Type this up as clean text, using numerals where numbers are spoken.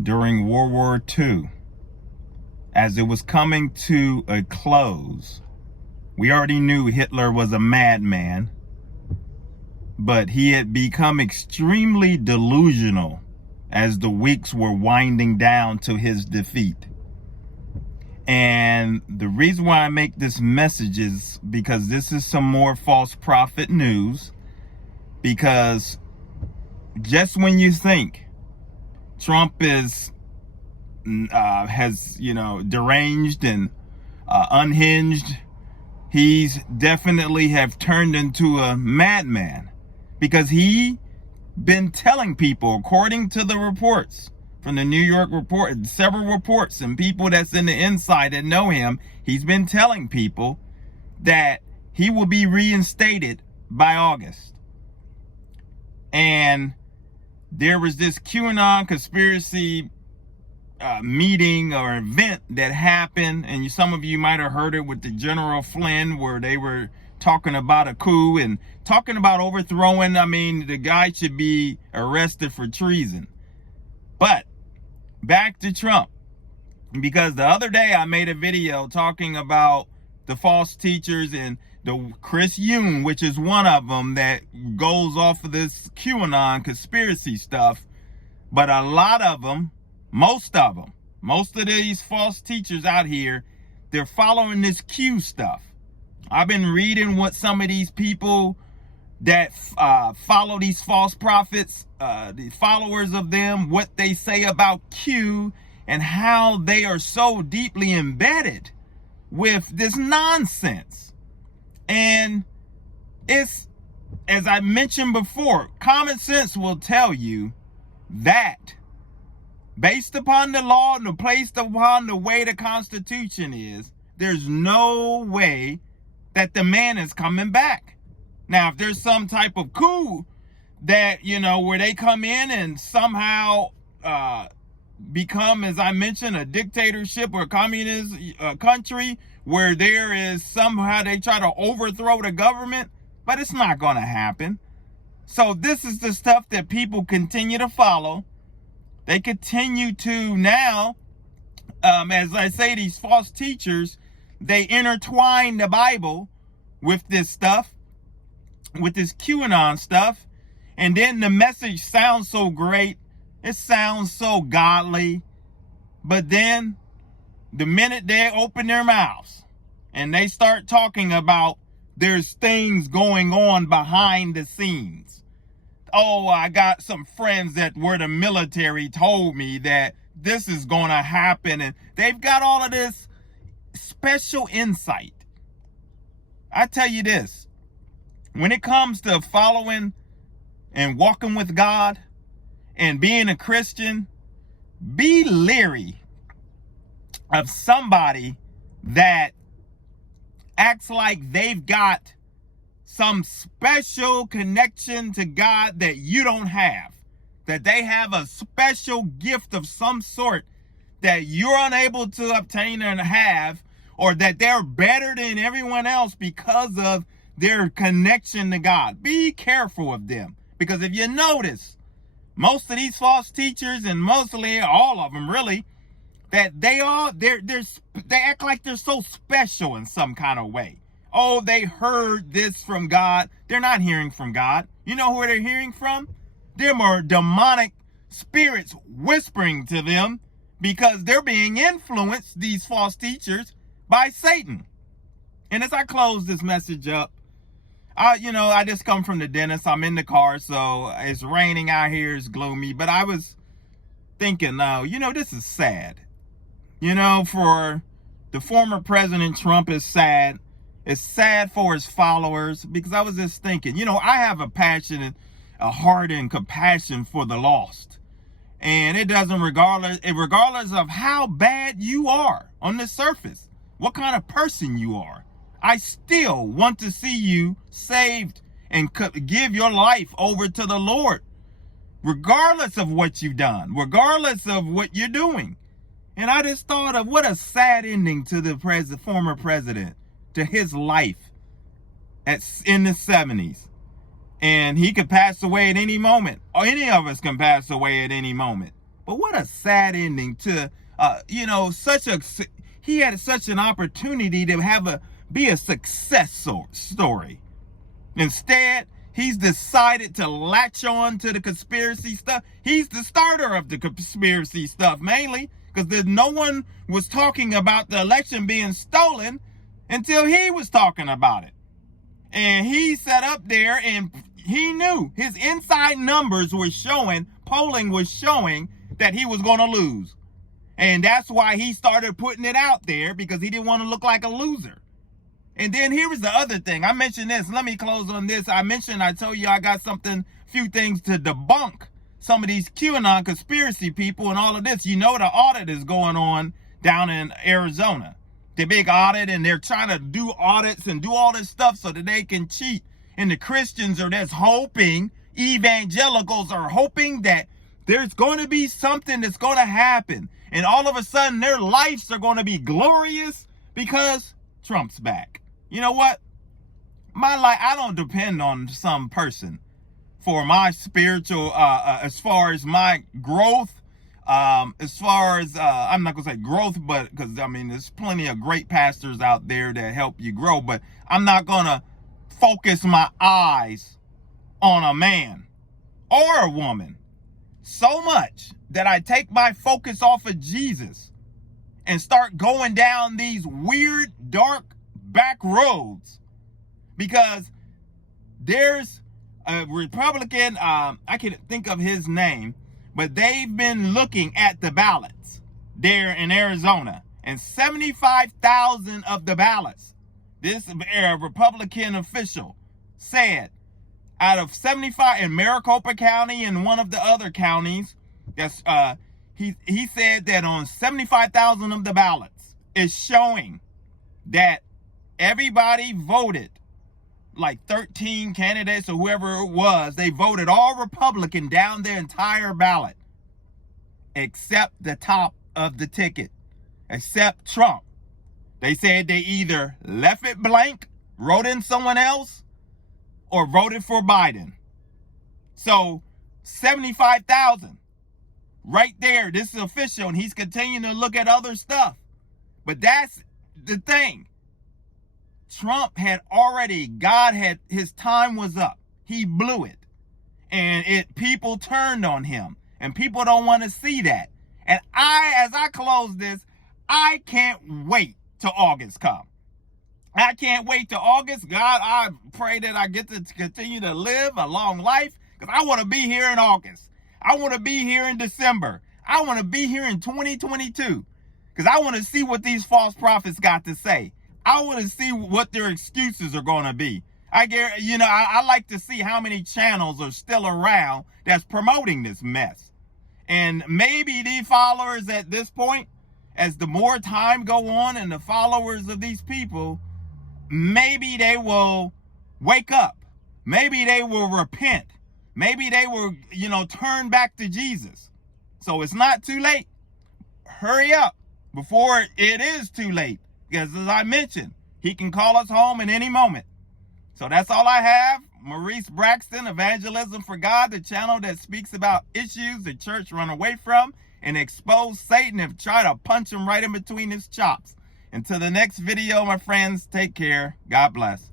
during World War II, as it was coming to a close. We already knew Hitler was a madman, but he had become extremely delusional as the weeks were winding down to his defeat. And the reason why I make this message is because this is some more false prophet news. Because just when you think Trump has deranged and unhinged, he's definitely have turned into a madman, because he been telling people, according to the reports from the New York report, several reports and people that's in the inside that know him, he's been telling people that he will be reinstated by August. And there was this QAnon conspiracy meeting or event that happened, and some of you might have heard it with the General Flynn, where they were talking about a coup and talking about overthrowing. I mean, the guy should be arrested for treason. But back to Trump, because the other day I made a video talking about the false teachers, and the Chris Yoon, which is one of them that goes off of this QAnon conspiracy stuff. But a lot of them, most of these false teachers out here, they're following this Q stuff. I've been reading what some of these people that follow these false prophets, the followers of them, what they say about Q, and how they are so deeply embedded with this nonsense. And it's, as I mentioned before, common sense will tell you that based upon the law and based upon the way the Constitution is, there's no way that the man is coming back. Now, if there's some type of coup that, where they come in and somehow become, as I mentioned, a dictatorship or a communist country, where there is somehow they try to overthrow the government, but it's not going to happen. So this is the stuff that people continue to follow. They continue to now, as I say, these false teachers, they intertwine the Bible with this stuff, with this QAnon stuff. And then the message sounds so great. It sounds so godly. But then the minute they open their mouths and they start talking about there's things going on behind the scenes. Oh, I got some friends that were the military told me that this is going to happen. And they've got all of this special insight. I tell you this, when it comes to following and walking with God and being a Christian, be leery of somebody that acts like they've got some special connection to God that you don't have, that they have a special gift of some sort that you're unable to obtain and have, or that they're better than everyone else because of their connection to God. Be careful of them, because if you notice, most of these false teachers, and mostly all of them really, that they act like they're so special in some kind of way. Oh, they heard this from God. They're not hearing from God. You know who they're hearing from? They're more demonic spirits whispering to them, because they're being influenced, these false teachers, by Satan. And as I close this message up, I just come from the dentist. I'm in the car, so it's raining out here. It's gloomy. But I was thinking, this is sad. For the former President Trump is sad. It's sad for his followers, because I was just thinking, I have a passion, a heart and compassion for the lost. And it doesn't regardless of how bad you are on the surface, what kind of person you are, I still want to see you saved and give your life over to the Lord, regardless of what you've done, regardless of what you're doing. And I just thought of what a sad ending to the former president, to his life in the 70s. And he could pass away at any moment, or any of us can pass away at any moment. But what a sad ending to, he had such an opportunity to be a success story. Instead, he's decided to latch on to the conspiracy stuff. He's the starter of the conspiracy stuff, mainly because no one was talking about the election being stolen until he was talking about it. And he sat up there and he knew his inside numbers were showing, polling was showing that he was going to lose. And that's why he started putting it out there, because he didn't want to look like a loser. And then here was the other thing. I mentioned this. Let me close on this. I told you I got few things to debunk some of these QAnon conspiracy people and all of this. You know, the audit is going on down in Arizona. The big audit, and they're trying to do audits and do all this stuff so that they can cheat. And the Christians are just hoping, evangelicals are hoping that there's going to be something that's going to happen. And all of a sudden, their lives are going to be glorious because Trump's back. You know what? My life, I don't depend on some person for my spiritual, as far as my growth, as far as, I'm not going to say growth, but because, there's plenty of great pastors out there that help you grow, but I'm not going to focus my eyes on a man or a woman so much that I take my focus off of Jesus and start going down these weird, dark back roads, because there's a Republican, I can't think of his name, but they've been looking at the ballots there in Arizona, and 75,000 of the ballots, this Republican official said, out of 75 in Maricopa County and one of the other counties, that's he said that on 75,000 of the ballots is showing that everybody voted, like 13 candidates or whoever it was, they voted all Republican down their entire ballot, except the top of the ticket, except Trump. They said they either left it blank, wrote in someone else, or voted for Biden. So 75,000 right there. This is official, and he's continuing to look at other stuff. But that's the thing. Trump his time was up. He blew it. And people turned on him. And people don't want to see that. And as I close this, I can't wait till August comes. I can't wait till August. God, I pray that I get to continue to live a long life, because I want to be here in August. I want to be here in December. I want to be here in 2022, because I want to see what these false prophets got to say. I want to see what their excuses are going to be. I like to see how many channels are still around that's promoting this mess. And maybe the followers at this point, as the more time go on, and the followers of these people, maybe they will wake up. Maybe they will repent. Maybe they will, turn back to Jesus. So it's not too late. Hurry up before it is too late. Because as I mentioned, he can call us home at any moment. So that's all I have. Maurice Braxton, Evangelism for God, the channel that speaks about issues the church run away from and expose Satan and try to punch him right in between his chops. Until the next video, my friends, take care. God bless.